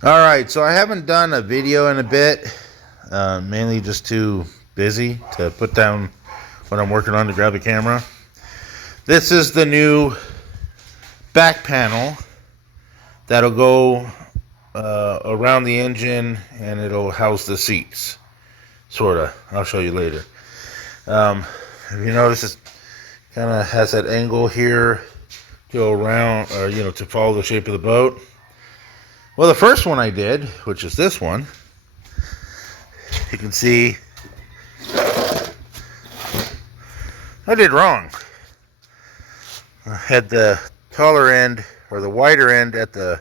Alright, so I haven't done a video in a bit, mainly just too busy to put down what I'm working on to grab the camera. This is the new back panel that'll go around the engine, and it'll house the seats, sorta. I'll show you later. If you notice, it kind of has that angle here to go around, or to follow the shape of the boat. Well, the first one I did, which is this one, you can see I did wrong. I had the taller end, or the wider end, at the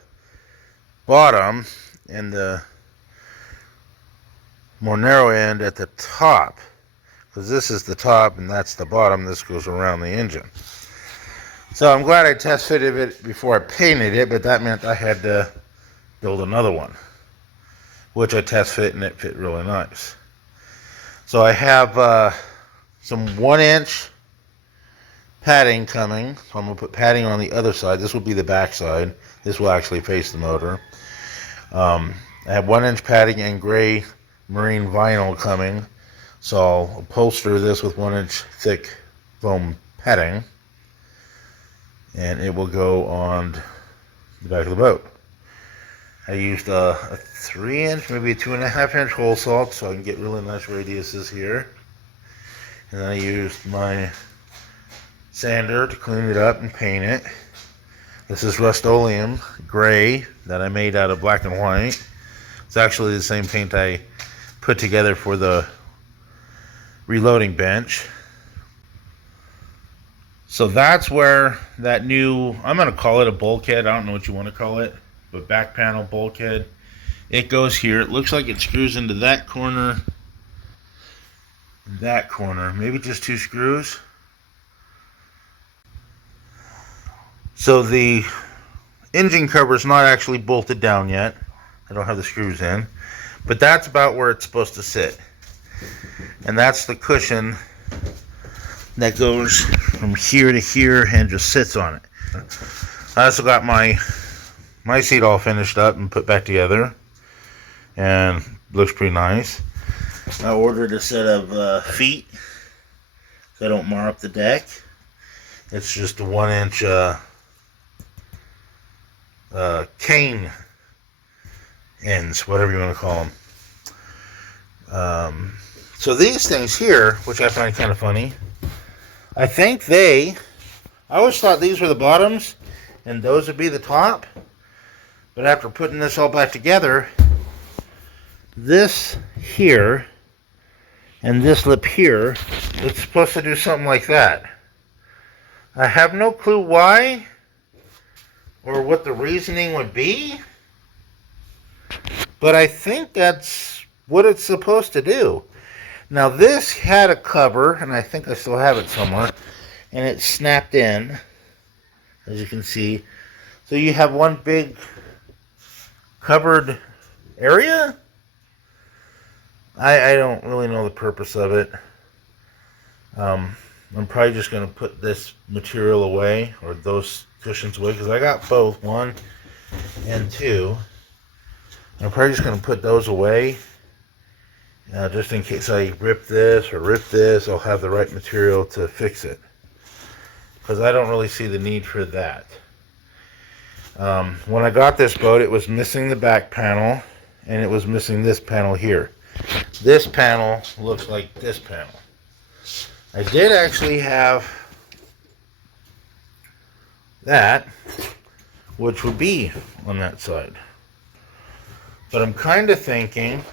bottom and the more narrow end at the top, because this is the top and that's the bottom. This goes around the engine. So I'm glad I test fitted it before I painted it, but that meant I had to build another one, which I test fit, and it fit really nice. So I have some 1-inch padding coming. So I'm going to put padding on the other side. This will be the back side. This will actually face the motor. I have 1-inch padding and gray marine vinyl coming. So I'll upholster this with 1-inch thick foam padding, and it will go on the back of the boat. I used a 3-inch, maybe a 2.5-inch hole saw, so I can get really nice radiuses here. And then I used my sander to clean it up and paint it. This is Rust-Oleum gray that I made out of black and white. It's actually the same paint I put together for the reloading bench. So that's where that new, I'm going to call it a bulkhead, I don't know what you want to call it, but back panel bulkhead, it goes here. It looks like it screws into that corner, maybe just 2 screws. So the engine cover is not actually bolted down yet. I don't have the screws in, but that's about where it's supposed to sit. And that's the cushion that goes from here to here and just sits on it. I also got my seat all finished up and put back together, and looks pretty nice. I ordered a set of feet so I don't mar up the deck. It's just a 1-inch cane ends, whatever you want to call them. So these things here, which I find kind of funny, I always thought these were the bottoms and those would be the top. But after putting this all back together, this here and this lip here, it's supposed to do something like that. I have no clue why or what the reasoning would be, but I think that's what it's supposed to do. Now this had a cover, and I think I still have it somewhere, and it snapped in, as you can see. So you have one big covered area. I don't really know the purpose of it. I'm probably just going to put this material away, or those cushions away, because I got both, 1 and 2. I'm probably just going to put those away, just in case I rip this or rip this. I'll have the right material to fix it, because I don't really see the need for that. When I got this boat, it was missing the back panel, and it was missing this panel here. This panel looks like this panel. I did actually have that, which would be on that side. But I'm kind of thinking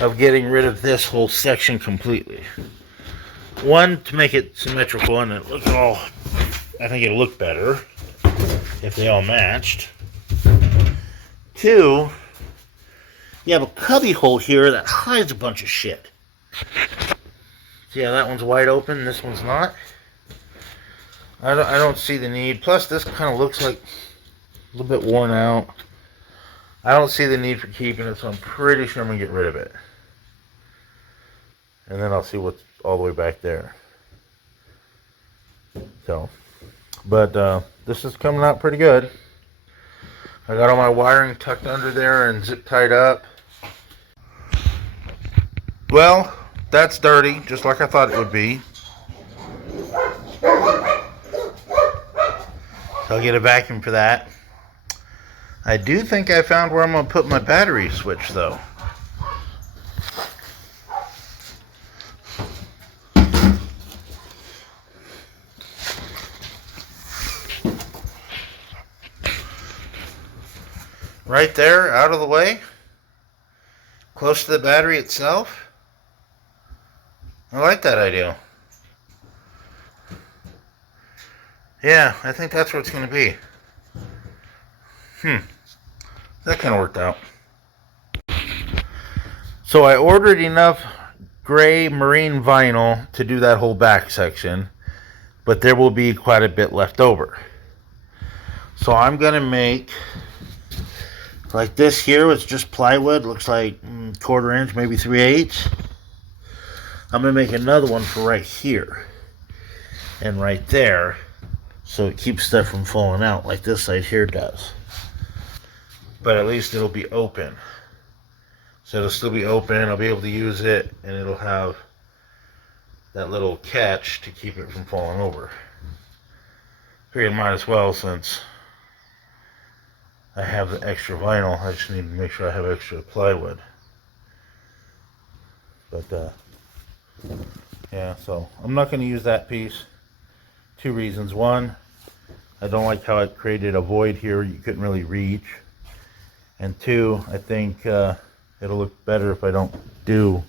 of getting rid of this whole section completely. 1, to make it symmetrical, and it looks all, I think it'll look better if they all matched. 2, you have a cubby hole here that hides a bunch of shit. See how that one's wide open, this one's not? I don't see the need. Plus this kind of looks like a little bit worn out. I don't see the need for keeping it, so I'm pretty sure I'm going to get rid of it. And then I'll see what's all the way back there. So, but this is coming out pretty good. I got all my wiring tucked under there and zip tied up. Well, that's dirty, just like I thought it would be. So I'll get a vacuum for that. I do think I found where I'm going to put my battery switch, though. Right there, out of the way, close to the battery itself. I like that idea. Yeah, I think that's where it's going to be. That kind of worked out. So I ordered enough gray marine vinyl to do that whole back section, but there will be quite a bit left over. So I'm going to make like this here. It's just plywood, looks like 1/4 inch, maybe 3/8. I'm going to make another one for right here and right there, so it keeps stuff from falling out like this side here does. But at least it'll be open. So it'll still be open, I'll be able to use it, and it'll have that little catch to keep it from falling over. Figured might as well, since I have the extra vinyl. I just need to make sure I have extra plywood. But yeah, so I'm not going to use that piece. 2 reasons. 1, I don't like how it created a void here you couldn't really reach. And 2, I think it'll look better if I don't do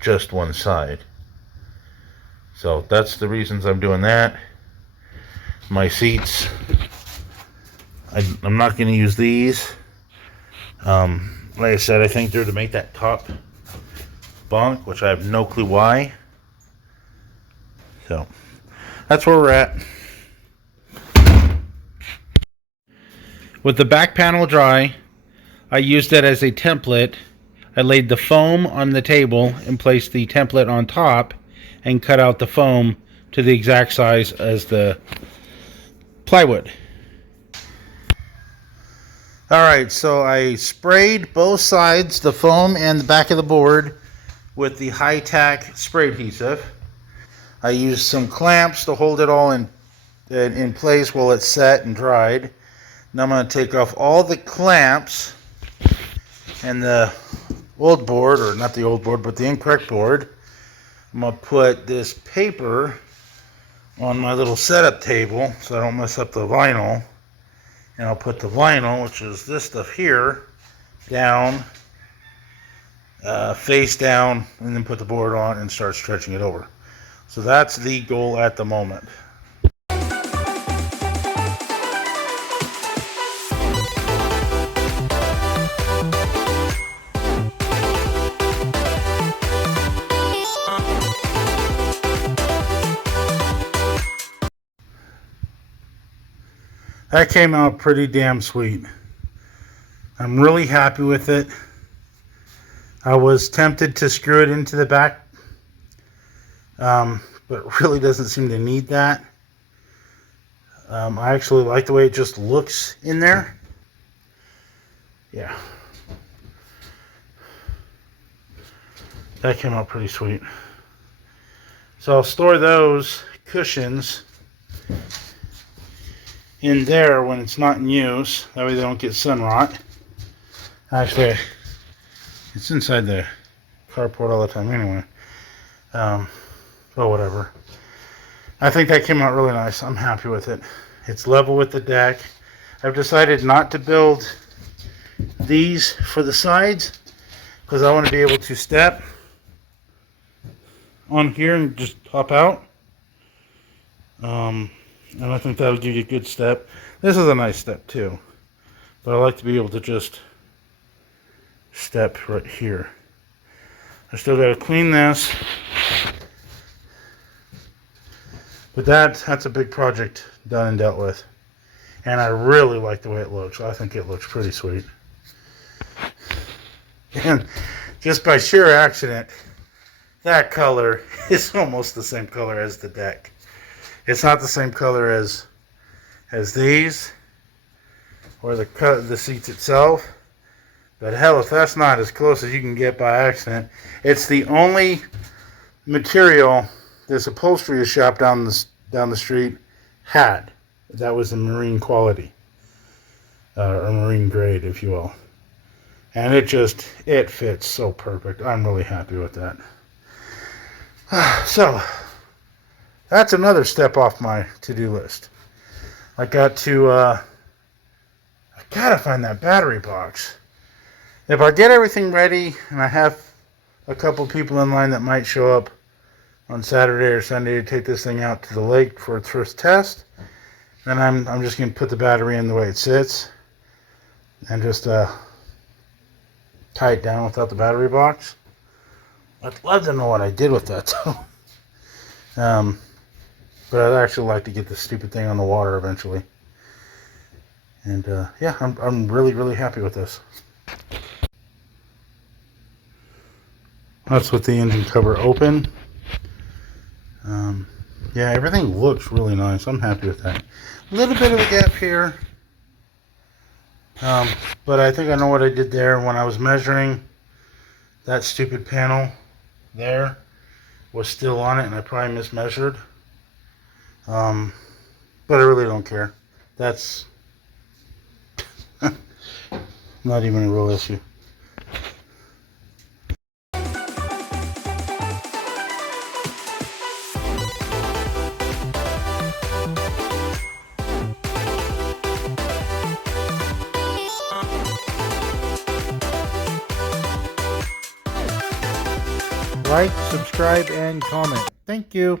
just one side. So that's the reasons I'm doing that. My seats, I'm not going to use these. Like I said, I think they're to make that top bunk, which I have no clue why. So that's where we're at. With the back panel dry, I used it as a template. I laid the foam on the table and placed the template on top and cut out the foam to the exact size as the plywood. Alright, so I sprayed both sides, the foam and the back of the board, with the high-tack spray adhesive. I used some clamps to hold it all in place while it's set and dried. Now I'm going to take off all the clamps and the old board, or not the old board, but the incorrect board. I'm going to put this paper on my little setup table so I don't mess up the vinyl. And I'll put the vinyl, which is this stuff here, down, face down, and then put the board on and start stretching it over. So that's the goal at the moment. That came out pretty damn sweet. I'm really happy with it. I was tempted to screw it into the back, but it really doesn't seem to need that. I actually like the way it just looks in there. Yeah. That came out pretty sweet. So I'll store those cushions in there when it's not in use. That way they don't get sun rot. Actually, it's inside the carport all the time anyway. So whatever. I think that came out really nice. I'm happy with it. It's level with the deck. I've decided not to build these for the sides because I want to be able to step on here and just hop out. And I think that'll give you a good step. This is a nice step too, but I like to be able to just step right here. I still got to clean this, but that's a big project done and dealt with. And I really like the way it looks. I think it looks pretty sweet. And just by sheer accident, that color is almost the same color as the deck. It's not the same color as these, or the seats itself. But hell, if that's not as close as you can get by accident, it's the only material this upholstery shop down the street had. That was the marine quality, or marine grade, if you will. And it fits so perfect. I'm really happy with that. So, that's another step off my to-do list. I gotta find that battery box. If I get everything ready, and I have a couple people in line that might show up on Saturday or Sunday to take this thing out to the lake for its first test, then I'm just going to put the battery in the way it sits, and just tie it down without the battery box. I'd love to know what I did with that, though. But I'd actually like to get this stupid thing on the water eventually. And yeah, I'm really, really happy with this. That's with the engine cover open. Yeah, everything looks really nice. I'm happy with that. A little bit of a gap here. But I think I know what I did there. When I was measuring, that stupid panel there was still on it, and I probably mismeasured. But I really don't care. That's not even a real issue. Like, subscribe, and comment. Thank you.